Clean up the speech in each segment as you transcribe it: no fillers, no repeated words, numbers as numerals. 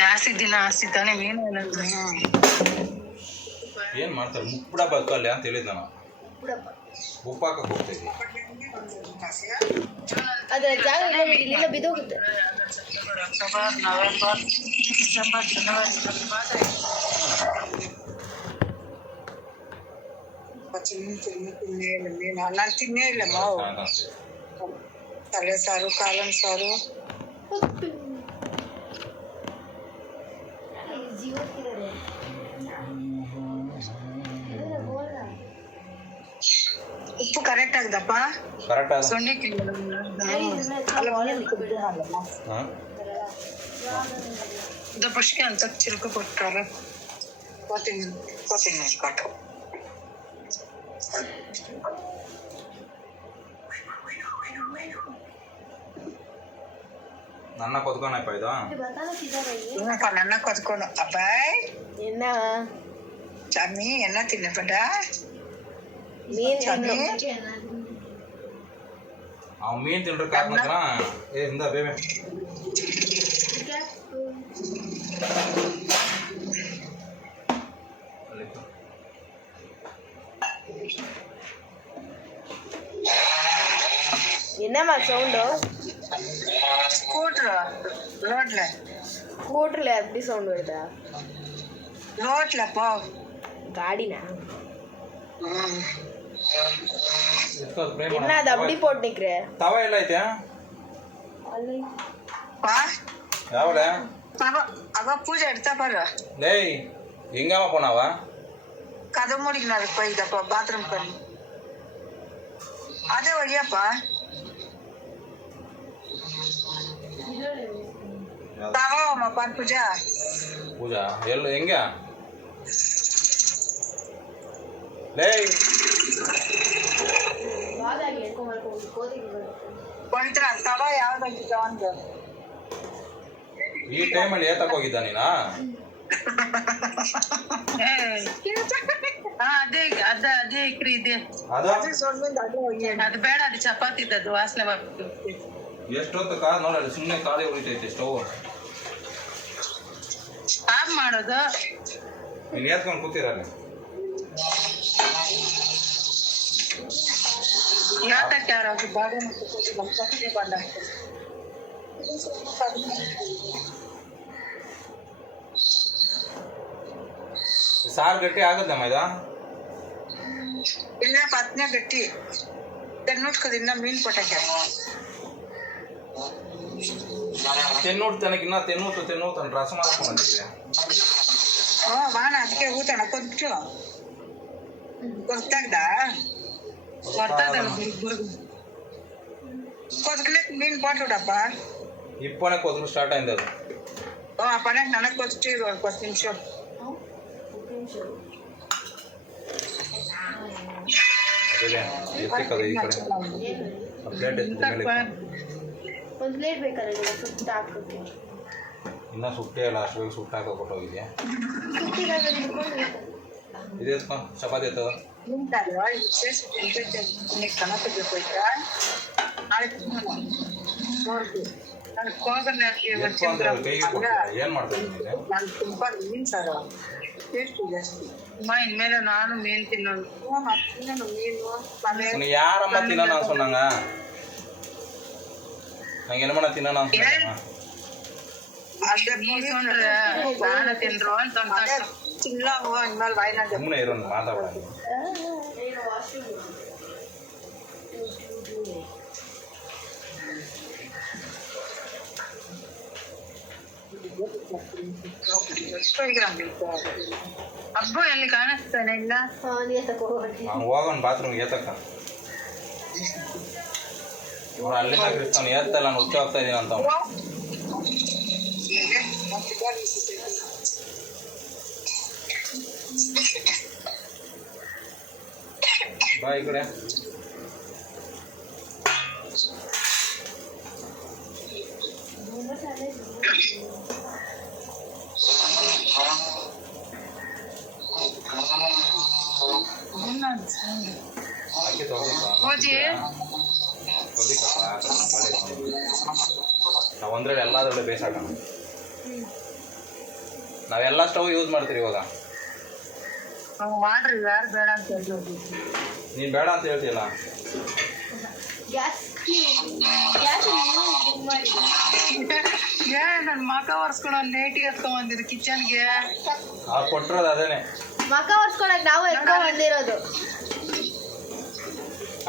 ಜಾಸ್ತಿ ದಿನ ಆಸ್ತಿ ತಾನೇ ಮೀನು ಏನು ಮಾಡ್ತಾರೆ ಮುಪ್ಪುಡ ಬಕ್ಕಲ್ಲ ಅಂತ ಹೇಳಿದ್ ನಾನು ಉಪ್ಪಾಕಕ್ಕೆ ಹೋಗ್ತಿದ್ವಿ ಅದರ ಜಾಗ ಇಲ್ಲ ಬಿದ್ದೋಗುತ್ತೆ. ಅಕ್ಟೋಬರ್ ನವೆಂಬರ್ ಡಿಸೆಂಬರ್ ಜನವರಿ ನಾನು ತಿನ್ನೇ ಇಲ್ಲ ಮಾವು ತಲೆ ಸಾರು ಕಾಲನ್ ಸಾರು ಉಪ್ಪು ಕರೆಕ್ಟ್ ಆಗದಪ್ಪ ಕರೆಕ್ಟ್ ಆಗ ಸೊನ್ನೆ ಪುಷ್ಕೆ ಅಂತ ಚಿಲ್ಕ ಕೊಟ್ಟಾರ ಕೊತ್ತಿನ ಕಾಟು ನನ್ನ ಕೊತ್ಕೊಂಡಪ್ಪ ಇದು ನನ್ನ ಕೊತ್ಕೊಂಡು ಅಪ್ಪಾಯ್ என்ன சாமி என்ன தின்னப்படா அவன் மீன் தின்று காரணக்கிறான் ஏ இந்த பேபே என்னம்மா சவுண்டு? ஸ்கூட்டர் ரோட்ல ஸ்கூட்டர்ல எப்படி சவுண்ட் வருதா? ரோட்ல போ காடினா என்ன அது அப்படி போட்டு நிக்கிற? தவ ಎಲ್ಲ ಐತೆ பா ಯಾವಳ அவ பூஜை எடுத்தா பாரு டேய் எங்கம்மா போனாவா கதை முடிக்கணும் போய்தப்பா பாத்ரூம் பண்ணி அதே வழியாப்பா தாவாமா பார் பூஜா பூஜா ಎಲ್ಲ ಹೆಂಗ டேய் ಪವಿತ್ರ ತವ ಯಾವ್ದಾಗಿದ್ದ ಒಂದು ಈ ಟೈಮಲ್ಲಿ ಏತಕ್ಕೆ ಹೋಗಿದ್ದ ನೀನಾ ಅದೇ ಅದೇ ಇಕ್ರಿ ಇದೆ ಅದು ಅದು ಬೇಡ ಅದು ಚಪಾತಿ ಇದ್ದದ್ದು ವಾಸನೆ ಬರ್ತದೆ ಎಷ್ಟೊತ್ತು ನೋಡಿ ಸುಮ್ಮನೆ ಖಾಲಿ ಉಳಿತೈತೆ ಸ್ಟವ್ ಆಫ್ ಮಾಡೋದು ನೀನು ಏತ್ಕೊಂಡು ಕೂತಿರಲ್ಲ ಯಾತಕ್ಕೆ ಯಾರು ಬಾಡಿ ಬಂದ ಸಾರು ಗಟ್ಟಿ ಆಗುತ್ತಮ್ಮ ಇದು ಇಲ್ಲ ಪತ್ನೆ ಗಟ್ಟಿ ತೆನ್ನುಟ್ಕದಿಂದ ಮೀನ್ ಕೊಟ್ಟಕ್ಕೆ ತೆನ್ನೂಟ್ ತನಕಿನ್ನ ತೆನ್ನೂತು ಅಂತ ರಸ ಮಾಡ್ಕೊಂಡಿದ್ದೆ ವಾಣ ಅದಕ್ಕೆ ಊತಣ ಕೊಂಚು ಗೊತ್ತಾಗ್ದ ಕೊದ್ಕಲಿಕ್ ಮೀನ್ ಕೊಟ್ಟುಡಪ್ಪ ಇಪ್ಪನೇ ಕೊದ್ರು ಸ್ಟಾರ್ಟ್ ಆಯ್ತು ಅದು ಅಪ್ಪನೇ ನನಗೆ ಕೊಚ್ಚಿ 10 ನಿಮಿಷ ಅದೇ ಎತ್ತಿಕ್ಕದು ಈ ಕಡೆ ಪ್ಲೇಟ್ ಒಂದು ಪ್ಲೇಟ್ ಬೇಕಲ್ಲ ಸುತ್ತ ಹಾಕೋಕೆ ಇನ್ನೂ ಸುಟ್ಟೇ ಅಲ್ಲ ಅಷ್ಟು ಬೇಗ ಸುಟ್ಟು ಹಾಕೋ ಕೊಟ್ಟೋಗಿದ್ಯಾ ಇದು ಎತ್ಕೊ ಚಪಾತಿ ಎತ್ತದ ಏನ್ ಮಾಡ್ತೀನಿ ತುಂಬಾ ಮೀನ್ ಸಾರು ಟೇಸ್ಟ್ ಜಾಸ್ತಿ ಇನ್ಮೇಲೆ ನಾನು ಮೀನ್ ತಿನ್ನೋದು ಮೀನು ಯಾರಮ್ಮ ತಿನ್ನೋಣ ಅನ್ಸೊಂಡಂಗ ನಂಗೆ ಏನು ಮಾಡ ತಿನ್ನೋಣ ಅನ್ಸೊಂಡ ತಿನ್ರು ಅಂತ ತಿನ್ಲ ಇನ್ಮೇಲೆ ಬಾಯಿನ ಸುಮ್ಮನೆ ಇರೋ ಮಾತಾಡ ಹಬ್ಬ ಎಲ್ಲಿ ಕಾಣಿಸ್ತಾನೆ ಇಲ್ಲ ಹೋಗೋಣ ಬಾತ್ರೂಮ್ಗೆ ಏತಕ್ಕ ಅಲ್ಲಿ ಕ್ರಿಸ್ತಾನ ಏತ್ತಲ್ಲ ನಾನು ಹುಚ್ಚ ಹೋಗ್ತಾ ಇದೀನಿ ಅಂತ ಬಾ ಈ ಕಡೆ ನಾವು ಒಂದ್ರಲ್ಲಿ ಎಲ್ಲಾದ್ರಲ್ಲೇ ಬೇಸಾಕೋಣ ನಾವೆಲ್ಲ ಸ್ಟವ್ ಯೂಸ್ ಮಾಡ್ತೀವಿ ಇವಾಗ. ಹಂಗೆ ಮಾಡ್ರಿ, ಯಾರು ಬೇಡ ಅಂತ ಹೇಳಿದ್ರು. ನೀನು ಬೇಡ ಅಂತ ಹೇಳ್ತೀಯಲ್ಲ. ಗ್ಯಾಸ್ ನನ್ನ ಮಕ ಒರೆಸ್ಕೊಂಡು ನೇಟಿಗೆ ಎತ್ಕೊಂಡ್ ಕಿಚನ್ಗೆ. ಅವ್ರು ಕೊಟ್ಟಿರೋದು ಅದೇನೆ. ಮಕ ಒರ್ಸ್ಕೊಳಕ್ ನಾವು ಎತ್ಕೊಂಡ್ ಬಂದಿರೋದು.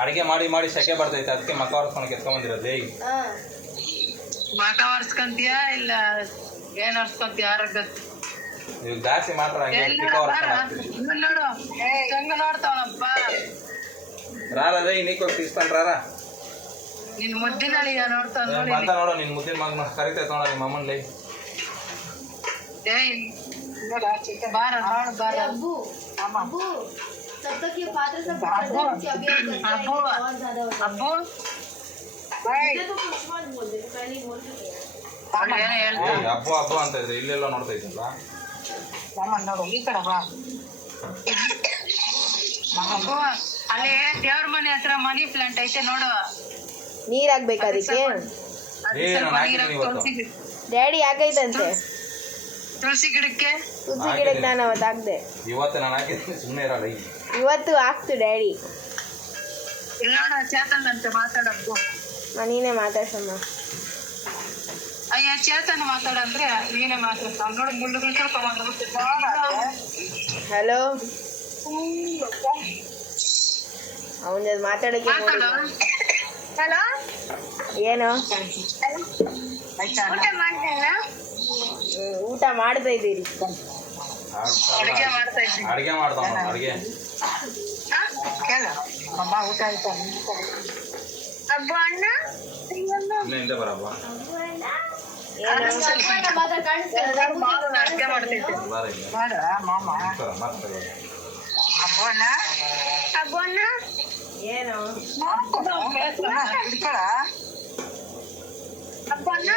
ಅಡುಗೆ ಮಾಡಿ ಮಾಡಿ ಸೆಕೆ ಬರ್ತೈತೆ, ಅದಕ್ಕೆ ಮಕ ಒರೆಸ್ಕೊಳಕ್ಕೆ ಎತ್ಕೊಂಬಂದಿರೋದು. ಮಕ ಒರೆಸ್ಕೊಂತೀಯ ಇಲ್ಲ ಏನ್ ಒರೆಸ್ಕೊಂತೀಯ? ಯಾರಾಗ ಇವಾಗ ಜಾಸ್ತಿ ಮಾತ್ರ ಹಂಗೆ ಚಿಕ್ಕ ಒರೆಸ್ಕೊಂಡು ನೋಡು, ಹಂಗ ನೋಡ್ತಾವನಪ್ಪ. ರಾರೇ ನೀಕೋಗಿ ತಿಸ್ಕೊಂಡ್ರಾರ ನಿನ್ ಮುದ್ದಿನ ಅಳಿಯ ನೋಡ್ತಾವ ನೋಡಿ. ಬಂತ ನೋಡು, ನಿನ್ ಮುದ್ದಿನ ಮಗನ ಕರಿತೈತೆ ನೋಡ ನಿಮ್ಮ ಅಮ್ಮನ ಲೈ. ಬಾರ ನೋಡು, ಬಾರ. अब्बू अब्बू तब तक ये पात्र सब अब्बू अभी अब्बू बहुत ज्यादा हो अब्बू गया तो कुछ मत बोल दे, पहले ही बोल चुके हैं. ಏನೋ ಹೇಳ್ತಾನೆ. ಹಬ್ಬ ಹಬ್ಬ ಅಂತ ಇದ್ರೆ ಇಲ್ಲೆಲ್ಲ ನೋಡ್ತಾ ಇದ್ದಲ್ಲ. ನೋಡು ಈ ಕಡೆ ಬಾ. ಅಬ್ಬು, ಅಲ್ಲಿ ದೇವ್ರ ಮನೆ ಹತ್ರ ಮನಿ ಪ್ಲಾಂಟ್ ಐತೆ ನೋಡು. ನೀರ್ ಹಾಕ್ಬೇಕು ಅದಕ್ಕೆ. ಡ್ಯಾಡಿ ಯಾಕೈತಂತೆ ತುಳಸಿ ಗಿಡಕ್ಕೆ? ತುಳಸಿ ಗಿಡಕ್ಕೆ ನಾನು ಅವತ್ತು ಹಾಕ್ದೆ. ಇವತ್ತು ನಾನು ಹಾಕಿದ್ದೀನಿ, ಸುಮ್ಮನೆ ಇರಲ್ಲ. ಇವತ್ತು ಹಾಕ್ತು ಡ್ಯಾಡಿ. ಇಲ್ಲ ನೋಡು, ಚೇತನ್ ಅಂತ ಮಾತಾಡಬ್ಬು. ನೀನೇ ಮಾತಾಡ್ಸಮ್ಮ. ಅಯ್ಯ ಚೇತನ್ ಮಾತಾಡಂದ್ರೆ ನೀನೇ ಮಾತಾಡ್ತಾವ ನೋಡು. ಮುಳ್ಳುಗಳು ಕರ್ಕೊಂಡ್ಬಿಟ್ಟಿದ್ದ. ಹಲೋ, ಅವನ ಮಾತಾಡಕ್ಕೆ ಮಾತಾಡು. ಹಲೋ, ಏನು ಊಟ ಮಾಡ್ತೇನೆ. ಊಟ ಮಾಡ್ತಾ ಇದ್ದೀರಿ? ಅಡುಗೆ ಮಾಡ್ತಾ ಇದ್ದೀನಿ. ಅಡುಗೆ ಮಾಡ್ತಾವ ಅಡುಗೆ. ಕೇಳು ಅಮ್ಮ, ಊಟ ಆಯ್ತಾ? ಅಬ್ಬ ಅಣ್ಣ ಹಿಂದೆ ಬರಬ್ಬ ಅಡುಗೆ ಮಾಡ್ತೈತೆ. ಮಾಡ ಮಾಮ. ಮತ್ತೆ ಅಬ್ಬ ಅಣ್ಣ, ಅಬ್ಬ ಅಣ್ಣ ಏನು ಹಿಡ್ಕೊಳ. ಅಬ್ಬ ಅಣ್ಣ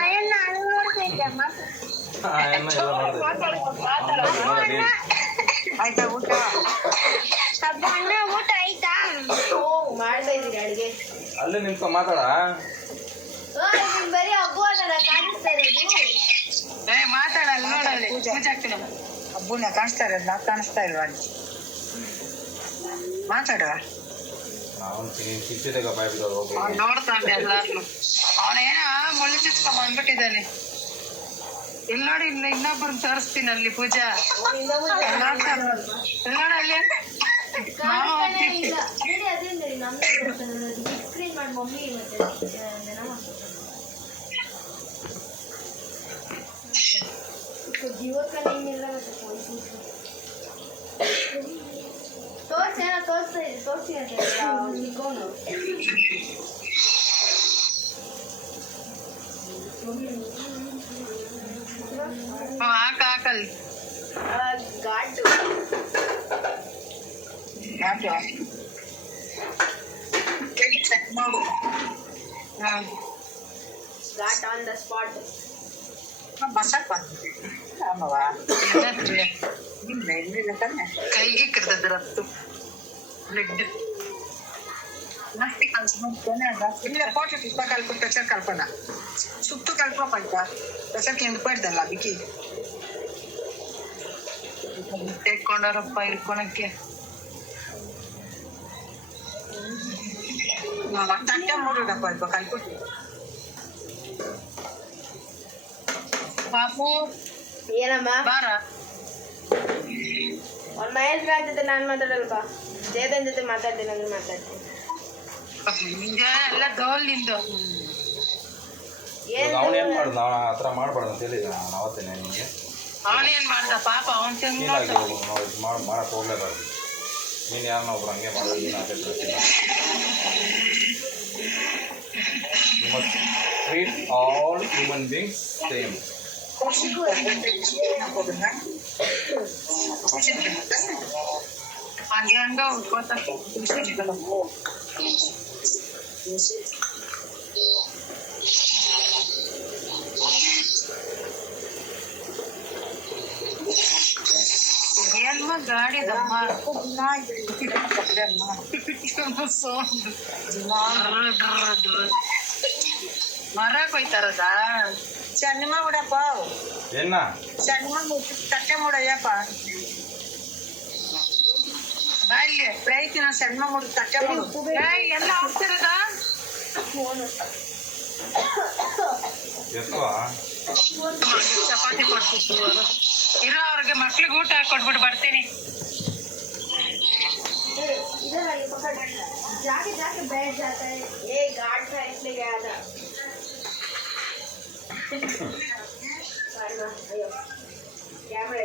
ಅಯ್ಯಣ್ಣ ನೋಡ್ತೈತೆ ಅಮ್ಮ. ಆಯ್ತಾ ಊಟ? ಅಬ್ಬ ಅಣ್ಣ ಊಟ ಆಯ್ತಾ? ಮಾಡ್ತಾ ಇದ್ದೀರಿ ಅಡುಗೆ? ಅಲ್ಲೇ ನಿಂತ್ಕೊಂಡ್ ಮಾತಾಡ. ಬರೀ ಹಬ್ಬ ಅನ್ನ ಕಾಣಿಸ್ತಾ ಇರೋದು. ಮಾತಾಡಲ್ಲ ನೋಡಲ್ಲಿ ಪೂಜೆ ಆಗ್ತೀನಿ. ಹಬ್ಬನ ಕಾಣಿಸ್ತಾ ಇರೋದು, ನಾವು ಕಾಣಿಸ್ತಾ ಇಲ್ವಾ? ಮಾತಾಡ. ಕಿಚ್ಚಿದಾಗ ಬಾಯ್ ಬಿಡೋದು ಹೋಗಿ. ನೋಡ್ತಾನೆ ಎಲ್ಲಾರ್ನು. ಅವನೇನ ಮುಳ್ಳು ಚುಚ್ಕೊಂಡ್ ಬಂದ್ಬಿಟ್ಟಿದ್ದಾನೆ. ಇಲ್ಲಿ ನೋಡಿ, ಇನ್ನೊಬ್ಬರನ್ನ ತೋರಿಸ್ತೀನಿ ಅಲ್ಲಿ ಪೂಜಾ. ನೋಡಲ್ಲಿ ಹಾಕಲ್ಲಿ ಘಾಟು ಯಾಕೆ ghat on the spot. Basappa ಕೈಗೆ ಕರೆದದ್ದು ಬ್ಲಡ್ ಮಸ್ತಿ ಇಲ್ಲ పోటీ టిప్ప కలుపు పెసర కలపన చుట్టూ కలుపు పంట పెసర కింద పడదಲ್ಲ ಬಿಕ್ಕಿ ತೆಕ್ಕೊಂಡರಪ್ಪ ಇರ್ಕೊಳಕ್ಕೆ. ತಟ್ಟೆ ಮೂಡಪ್ಪ ಅಲ್ಪ ಕಲ್ಪಟ್ಟು ಪಾಪು. ಏನಮ್ಮ ಬಾರ. ಅವ್ನ ಮಹೇಶ್ ರಾಜ್ ಜೊತೆ ನಾನು ಮಾತಾಡಲ್ಪ, ಚೇತನ್ ಜೊತೆ ಮಾತಾಡ್ತೀನಿ ಅಂದ್ರೆ ಮಾತಾಡ್ತೀನಿ. ನಿಂಗೆ ಎಲ್ಲ ದೋಲ್ ನಿಂದು. ಅವನೇನ್ ಮಾಡುದು? ನಾವು ಆ ಥರ ಮಾಡ್ಬಾರ್ದು ಅಂತ ಹೇಳಿದ ನಾನು ಅವತ್ತೇನೆ ನಿಮಗೆ. ಅವನೇನ್ ಮಾಡ್ದ ಪಾಪ, ಅವನ್ ನೀನಾಗಿ ಮಾಡಕ್ ಹೋಗ್ಲೇಬಾರ್ದು. ನೀನು ಯಾರನ್ನ ಒಬ್ರು ಹಂಗೆ ಮಾಡೋದು, ನೀನು ಅದೇ ಗೊತ್ತಿಲ್ಲ. You must treat all human beings same. ಹಂಗೆ ಹಂಗ ಉಳ್ಕೋತ ಏನ್ಮ ಗಾಡಿದಮ್ಮ ಮರ ಕೊಯ್ತಾರದ ಚೆನ್ನಮ್ಮ ಬಿಡಪ್ಪ. ಏನ ಸಣ್ಣ ತಟ್ಟೆ ಮೂಡಯ್ಯಪ್ಪ ಬಾಯಿಲಿ ಪ್ರಯತ್ನ ಸಣ್ಣ ಮೂಡು ತಟ್ಟೆ ಮೂಡು ಎಲ್ಲ ಹೋಗ್ತಿರೋದ ಎಷ್ಟೋ ಚಪಾತಿ ಕೊಡ್ತಿತ್ತು ಇರೋ ಅವ್ರಿಗೆ ಮಕ್ಳಿಗೆ ಊಟ ಹಾಕೊಟ್ಬಿಟ್ಟು ಬರ್ತೀನಿ इधर आइए पकड़ जाके जाके बैठ जाता है ये गार्ड था इसलिए गया था कैमरा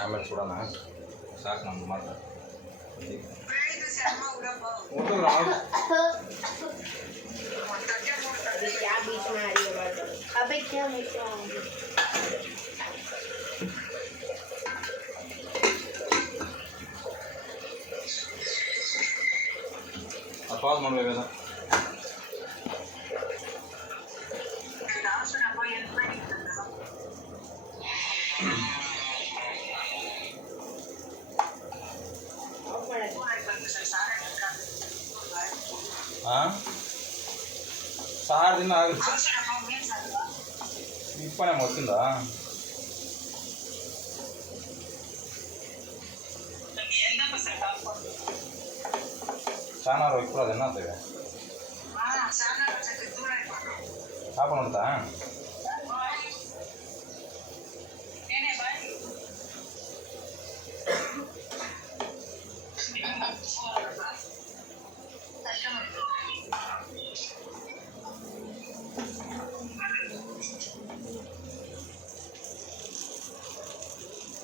ಆಮೇಲೆ ಕೊಡೋಣ ಸಾಕು ನಮ್ಗೆ ಮಾತ್ರ क्या बीच में आ रही है बात अबे क्या मैं क्या ಪಾಸ್ ಮಾಡಬೇಕಲ್ಲ ಹಾಂ 6 ದಿನ ಆಗುತ್ತೆ ಇಪ್ಪನೇ ಮೊತ್ತಿಂದ ಚಾನಾರು ಇಪ್ಪದು ಏನಾಗ್ತೇವೆ ಹಾಕೊಂಡು ಅಂತ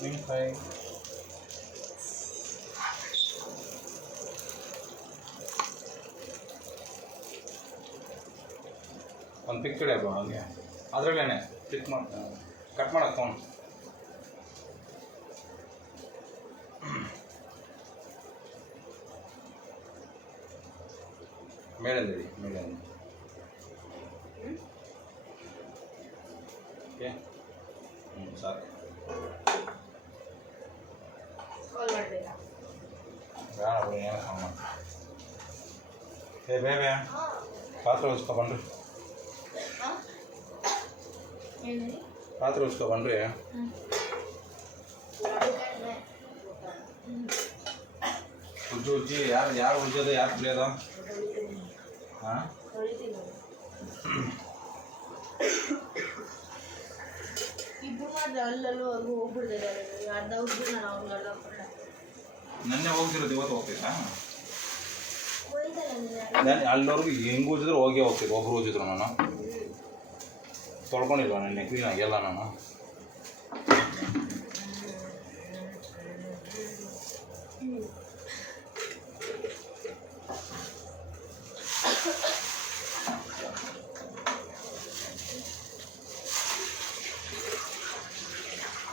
ನಿಂಗೆ ಒಂದು ಪಿಕ್ ಇಡಪ್ಪ ಹಾಗೆ ಅದರಲ್ಲೇನೆ ಕ್ಲಿಕ್ ಮಾಡಿ ಕಟ್ ಮಾಡೋಕ್ಕೆ ಫೋನ್ ಮೇಳಂದಿರಿ ಮೇಳಂದಿ ಓಕೆ ಸಾಕು ಬೇಡ ಬಿಡಿ ಏನು ಸಾಮ ಏ ಬೇಬೆ ಪಾತ್ರೆ ಉಳಿಸ್ಕೊಬನ್ರಿ ಪಾತ್ರೆ ಉಳಿಸ್ಕೊಬನ್ರಿ ಉಜ್ಜಿ ಯಾರು ಉಜ್ಜೋದು ಯಾರು ಬಿಳಿಯೋದು ಹಾಂ ಇಬ್ರು ಮಾತ್ರ ಅಲ್ಲಲ್ಲವರೆಗೂ ಹೋಗ್ಬಿಡ್ತಿದ್ದಾರೆ ಅರ್ಧ ಹೋಗ್ಬಿಟ್ಟು ನಾನು ಅವ್ನಿಗೆ ಅರ್ಧ ಕೊಡಲ್ಲ ನೆನ್ನೆ ಹೋಗ್ತಿರೋದು ಇವತ್ತು ಹೋಗ್ತೀರಾ ಹೋಯ್ತಲ್ಲ ನಾನು ಅಲ್ಲಿವರೆಗೂ ಹೆಂಗೆ ಉಜ್ಜಿದ್ರು ಹೋಗೇ ಹೋಗ್ತಿದ್ದೆ ಒಬ್ರು ಉಜ್ಜಿದ್ರು ನಾನು ತೊಳ್ಕೊಂಡಿಲ್ವ ನೆನ್ನೆ ಕ್ಲೀನಾಗಿ ಎಲ್ಲ ನಾನು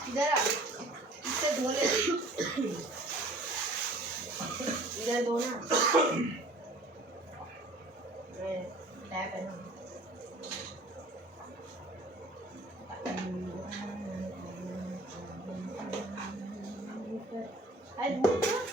इधर आ इससे धो ले इधर धो ना टैप है ना आई